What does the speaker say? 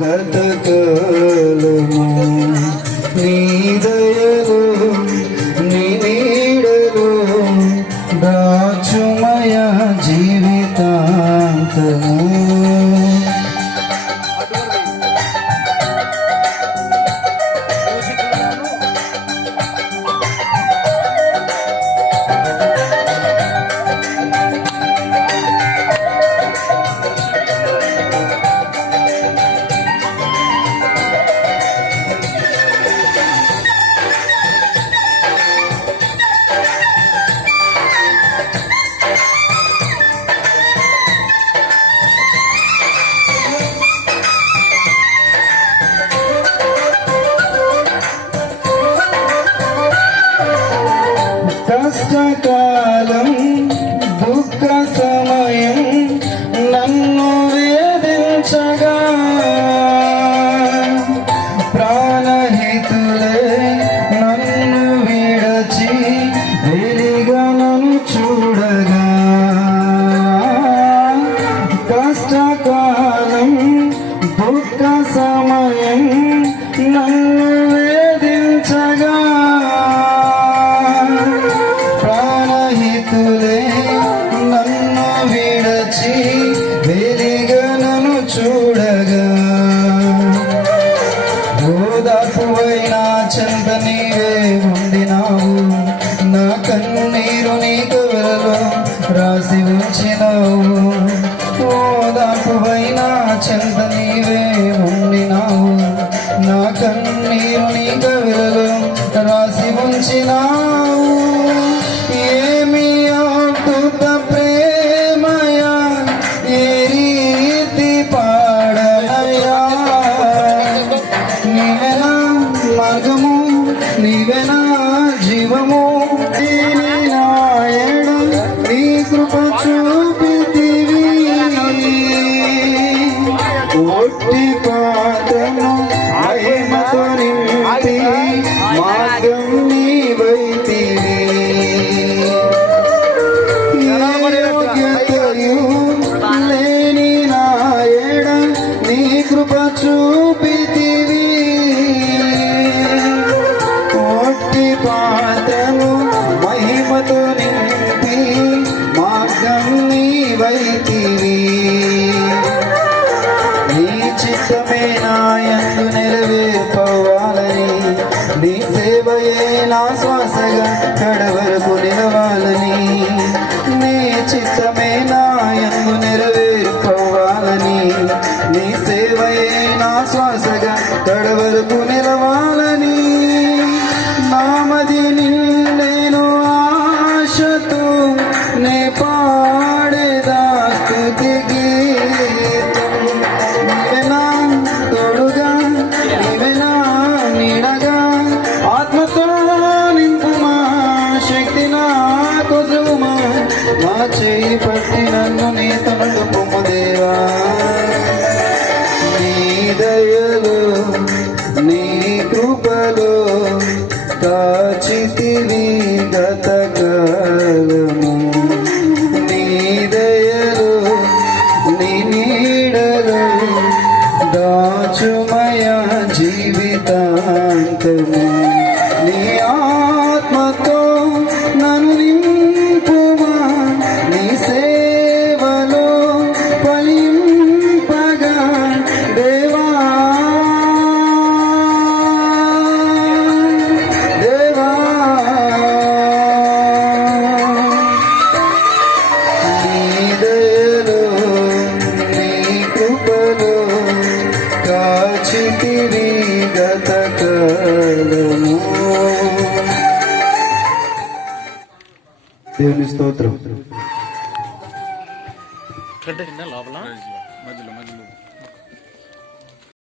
గతకాలము నీ దయలో నీ నీడలో దాచుమయ జీవితాంతము. కష్టకాలం దుఃఖ సమయం నన్ను వేధించగా ప్రాణహితులే నన్ను విడచి వెలిగా నన్ను చూడగా కష్టకాలం దుఃఖ సమయం నన్ను వేధించగా నన్ను విడచి వెలిగా నన్ను చూడగా ఓదార్పువైన చెంత నీవే ఉండినావు. నా కన్నీరు నీ కవలలో రాసి ఉంచినావు. ఓదార్పువైన చెంత నీవే ఉండినావు. నా కన్నీరు నీ కవలలో రాసి ఉంచినావు. ఏమి అద్భుత ప్రేమయా, ఏ రీతి పాడనయా. నీవెనా మార్గము, నీవెనా జీవము. నాయన నీ కృప చూపితివి. ఒట్టి పాత్రను మహిమతో నింపి మార్గం నీవైతివి. లేని నాయన నీ కృప చూపితివి. ఒట్టి పాత్రను మహిమతో నింపి మార్గం నీవైతివి. నీ చిత్తమే నాయందు నెరవేర్పవాలని, నీ సేవయే నా శ్వాసగా కడవరకు నిలవాలని. నీ చిత్తమే నాయందు నెరవేర్పవాలని, నీ సేవయే నా శ్వాసగా కడవరకు నిలవాలని. నామది నేను ఆశతో నే పాడేదా స్తుతి గీతం. నీవెనా తోడుగా, నీవెనా నీడగా, ఆత్మతో నింపుమా, శక్తి నా కొసుమా. నా చేయి పట్టి నన్ను నీతో నడుపుము దేవా. నీ దయలో నీ కృపలో కాచితివి గతకాలము. నీ దయలో నీ నీడలో దాచుమయ జీవితాంతము. నీ ఆత్మతో నన్ను నింపుమా, నీ సేవలో ఫలింపగా దేవా. దేవా నీ దయలో నీ కృపలో కాచితివి గతకాలము. దేవుని స్తోత్రం. లోపల మధ్యలో